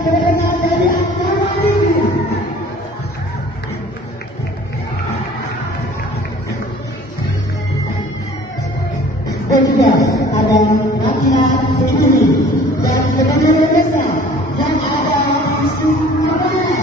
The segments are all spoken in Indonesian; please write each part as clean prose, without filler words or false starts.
berasal dari ancaman ini. Dan juga ada latihan begini dan sebagai Indonesia yang ada di Surabaya.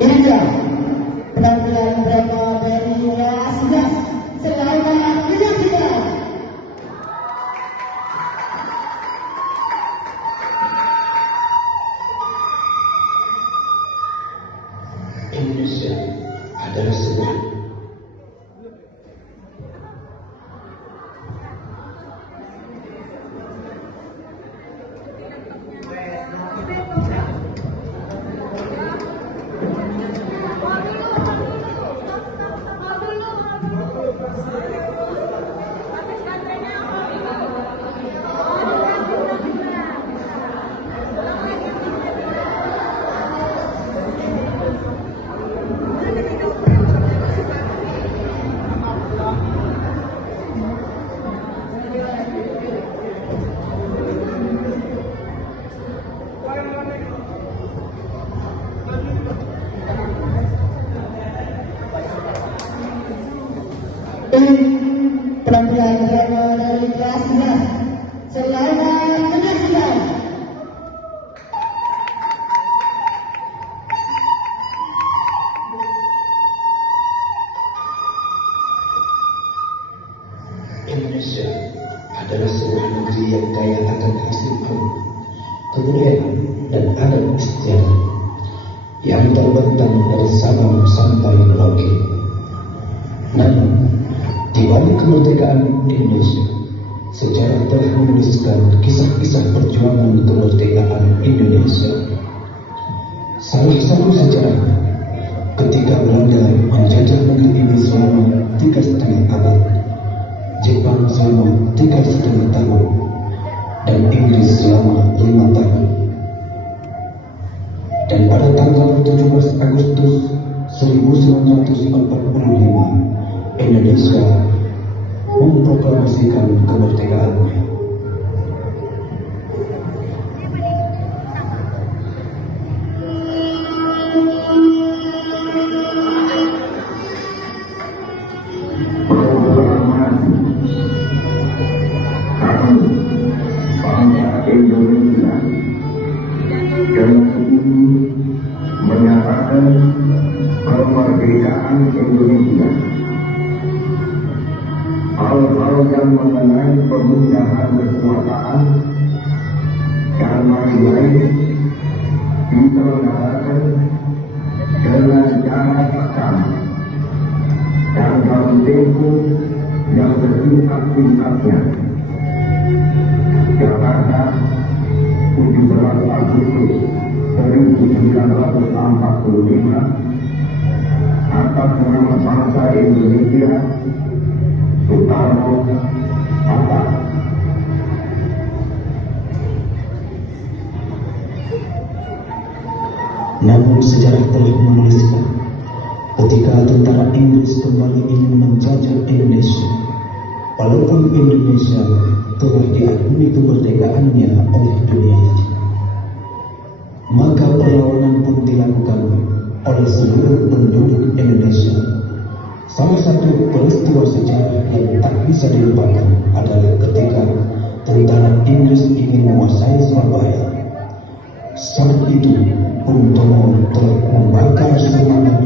Ini dia penampilan drama dari Kelas 11. Selamat menyaksikan. Indonesia adalah sebuah penampilan drama dari Kelas 11. Selamat menyaksikan. Indonesia adalah sebuah negeri yang kaya akan hasil alam, kebudayaan, dan adat istiadat yang terbentang dari Sabang sampai Merauke. Namun, di balik kemerdekaan Indonesia, sejarah telah menuliskan kisah-kisah perjuangan kemerdekaan Indonesia. Salah satu sejarahnya, ketika Belanda menjajah negeri ini selama 3,5 abad, Jepang selama 3,5 tahun, dan Inggris selama 5 tahun. Dan pada tanggal 17 Agustus 1945, Indonesia memproklamasikan kemerdekaannya. Bangsa Indonesia dengan ini menyatakan kemerdekaan Indonesia. Hal-hal yang mengenai pemindahan kekuasaan dan lain-lain diselenggarakan dengan cara seksama dan dalam tempo yang bersingkat-singkatnya. Jakarta, 17 Agustus 1945, atas nama bangsa Indonesia, Soekarno Hatta. Namun sejarah telah menuliskan ketika tentara Inggris kembali ingin menjajah Indonesia, walaupun Indonesia telah diakui kemerdekaannya oleh dunia, maka perlawanan pun dilakukan oleh seluruh penduduk Indonesia. Salah satu peristiwa sejarah yang tak bisa dilupakan adalah ketika tentara Inggris ingin menguasai Surabaya. Saat itu, Bung Tomo telah membakar semangat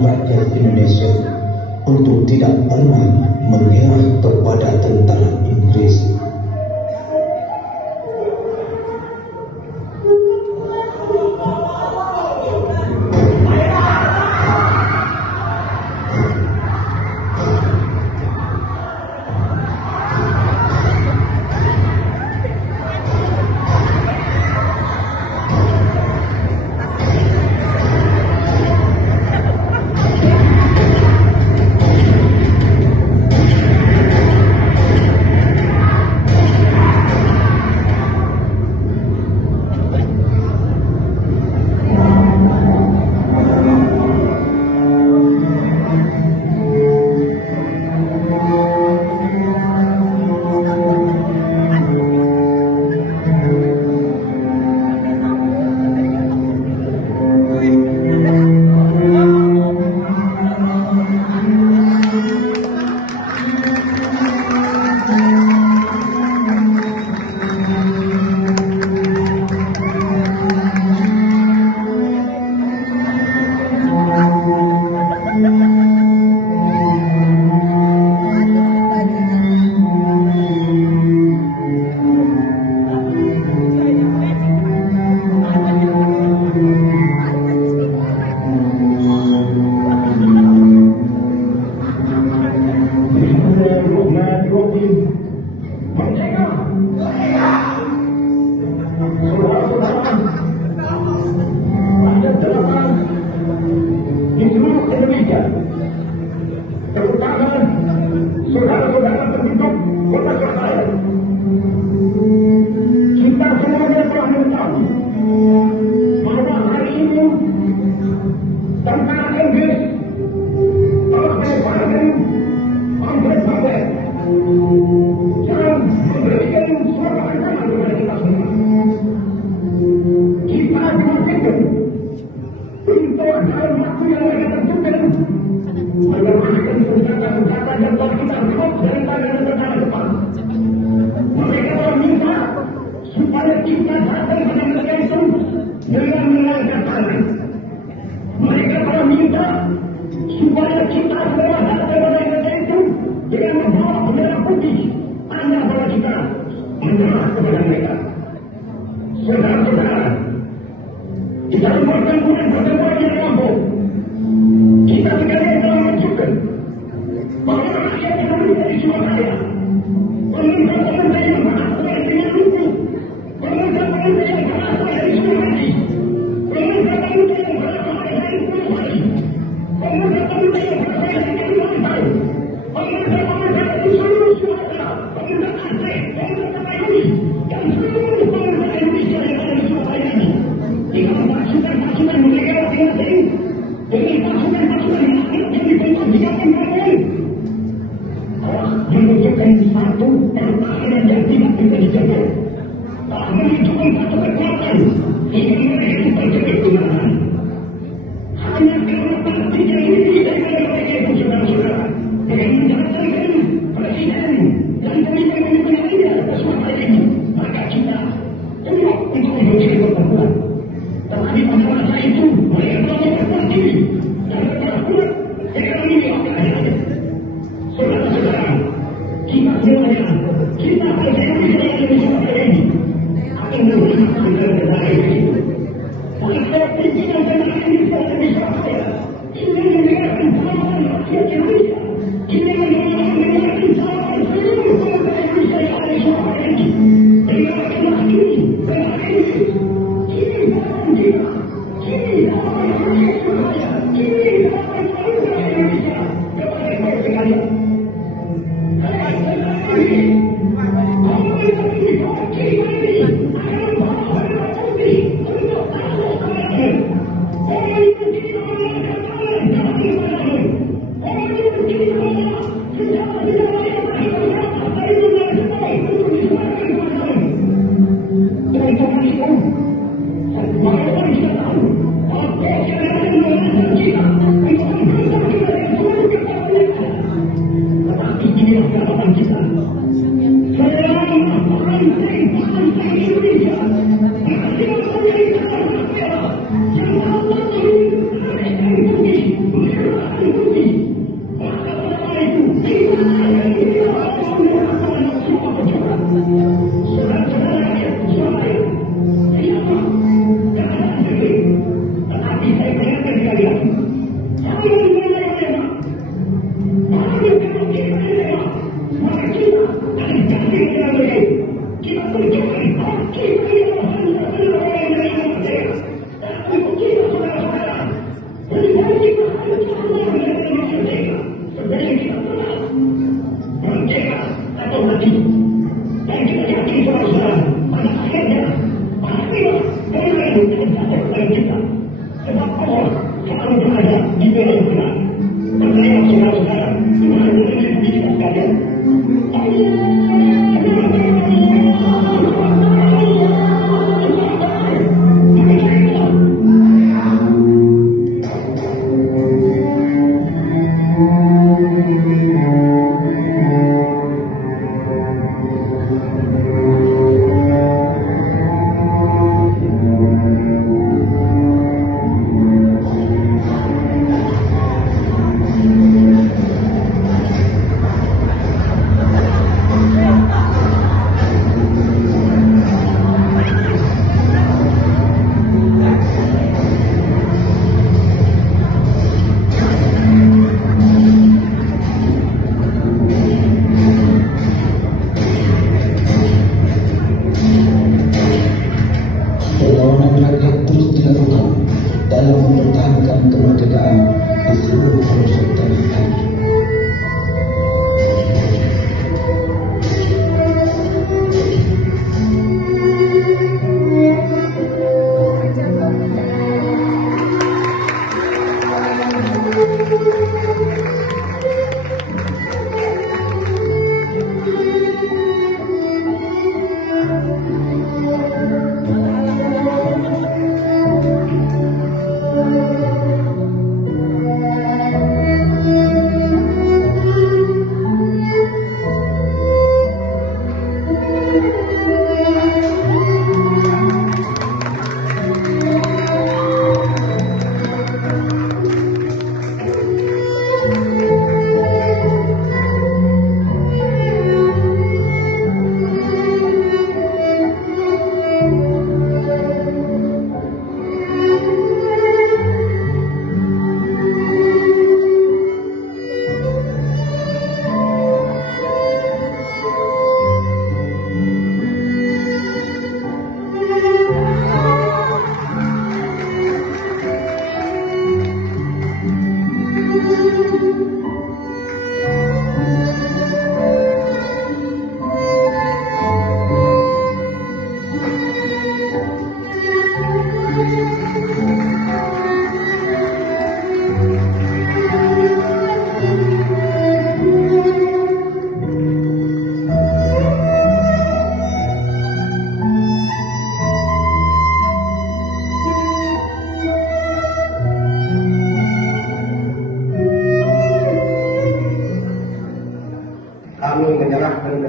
Kita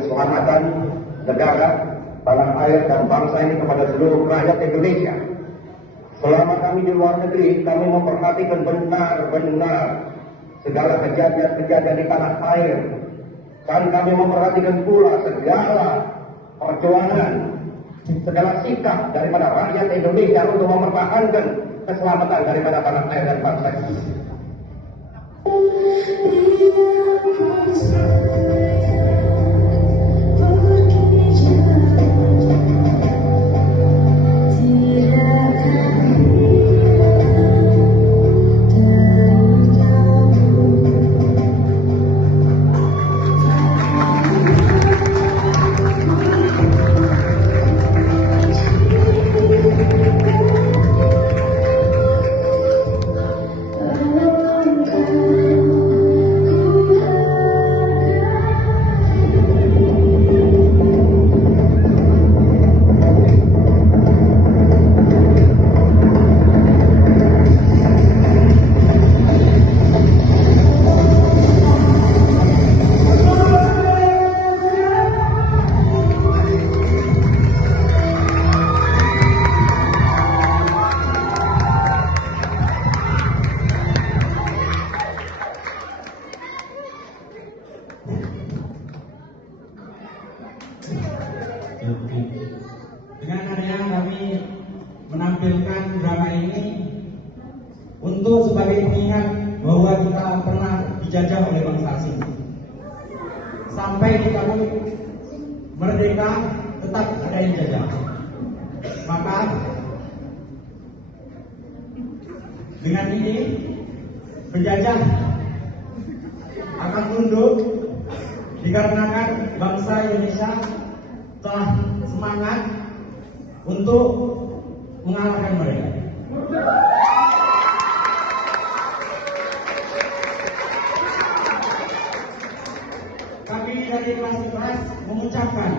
keselamatan negara, tanah air, dan bangsa ini kepada seluruh rakyat Indonesia. Selama kami di luar negeri, kami memperhatikan benar-benar segala kejadian-kejadian di tanah air. Dan kami memperhatikan pula segala perjuangan, segala sikap daripada rakyat Indonesia untuk mempertahankan keselamatan daripada tanah air dan bangsa ini. Dengan adanya kami menampilkan drama ini untuk sebagai pengingat bahwa kita pernah dijajah oleh bangsa asing. Sampai kita pun merdeka, tetap ada yang jajah. Maka dengan ini penjajah akan tunduk dikarenakan bangsa Indonesia telah semangat untuk mengalahkan mereka. Kami dari kelas mengucapkan